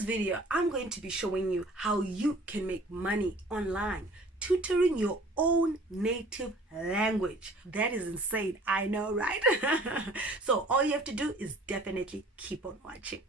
this video, I'm going to be showing you how you can make money online tutoring your own native language. That is insane, I know, right? So all you have to do is definitely keep on watching.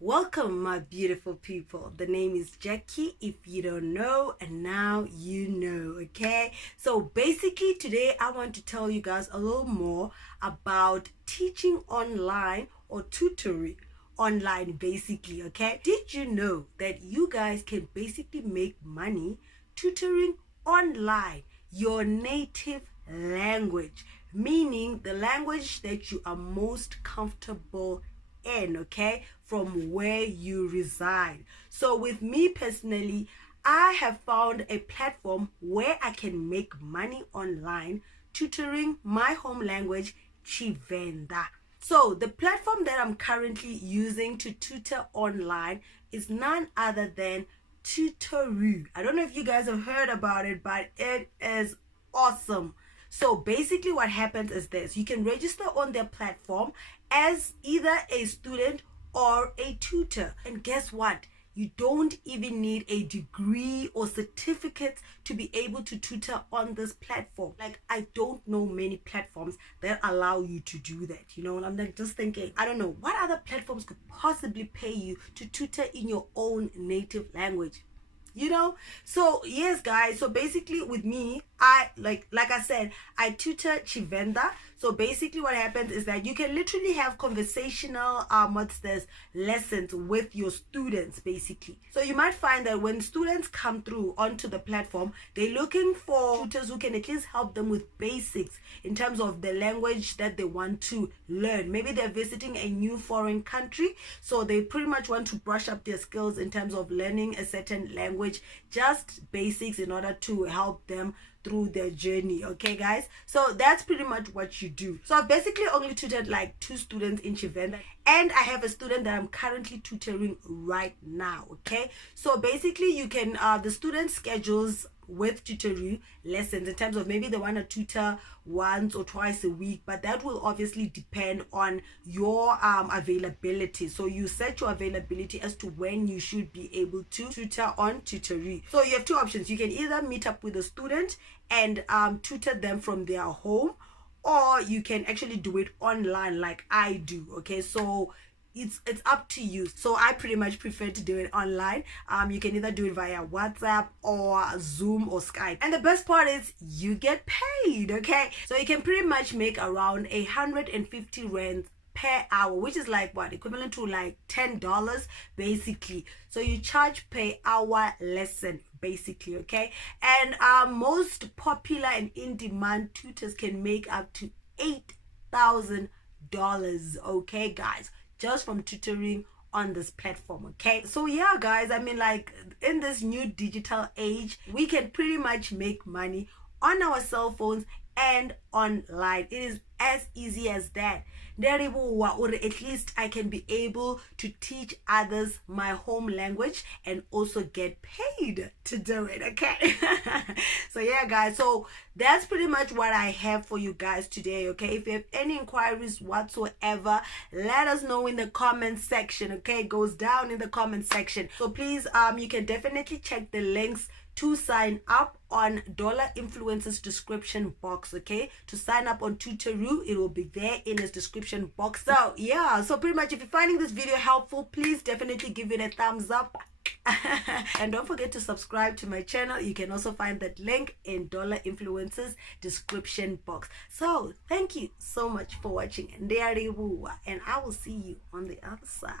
Welcome, my beautiful people. The name is Jackie. If you don't know, and now you know, okay? So basically today I want to tell you guys a little more about teaching online or tutoring online, basically, okay? Did you know that you guys can basically make money tutoring online your native language, meaning the language that you are most comfortable in, okay, from where you reside? So with me personally, I have found a platform where I can make money online tutoring my home language, Tshivenda. So the platform that I'm currently using to tutor online is none other than Tutoroo. I don't know if you guys have heard about it, but it is awesome. So basically what happens is this: you can register on their platform as either a student or a tutor, and guess what? You don't even need a degree or certificate to be able to tutor on this platform. Like, I don't know many platforms that allow you to do that, you know. And I'm like just thinking, I don't know what other platforms could possibly pay you to tutor in your own native language, you know. So yes guys, so basically with me, I like I said, I tutor Tshivenda. So basically what happens is that you can literally have conversational lessons with your students, basically. So you might find that when students come through onto the platform, they're looking for tutors who can at least help them with basics in terms of the language that they want to learn. Maybe they're visiting a new foreign country, so they pretty much want to brush up their skills in terms of learning a certain language, just basics, in order to help them through their journey. Okay guys, so that's pretty much what you do. So I've basically only tutored like 2 students in Tshivenda, and I have a student that I'm currently tutoring right now. Okay, so basically you can the student schedules with Tutoroo lessons in terms of maybe they want to tutor once or twice a week, but that will obviously depend on your availability. So you set your availability as to when you should be able to tutor on Tutoroo. So you have 2 options: you can either meet up with a student and tutor them from their home, or you can actually do it online like I do. Okay, so it's up to you. So I pretty much prefer to do it online. You can either do it via WhatsApp or Zoom or Skype, and the best part is you get paid. Okay, so you can pretty much make around 150 rand per hour, which is like what, equivalent to like $10 basically. So you charge per hour lesson basically. Okay, and most popular and in demand tutors can make up to $8,000. Okay guys, just from tutoring on this platform. Okay, so yeah guys, I mean, like, in this new digital age, we can pretty much make money on our cell phones and online. It is as easy as that. Or at least I can be able to teach others my home language and also get paid to do it. Okay. So yeah guys, so that's pretty much what I have for you guys today. Okay, if you have any inquiries whatsoever, let us know in the comment section. Okay, it goes down in the comment section. So please you can definitely check the links to sign up on Dollar Influencer's description box. Okay, to sign up on Tutoroo, it will be there in his description box. So yeah, so pretty much if you're finding this video helpful, please definitely give it a thumbs up. And don't forget to subscribe to my channel. You can also find that link in Dollar Influencer's description box. So thank you so much for watching, and I will see you on the other side.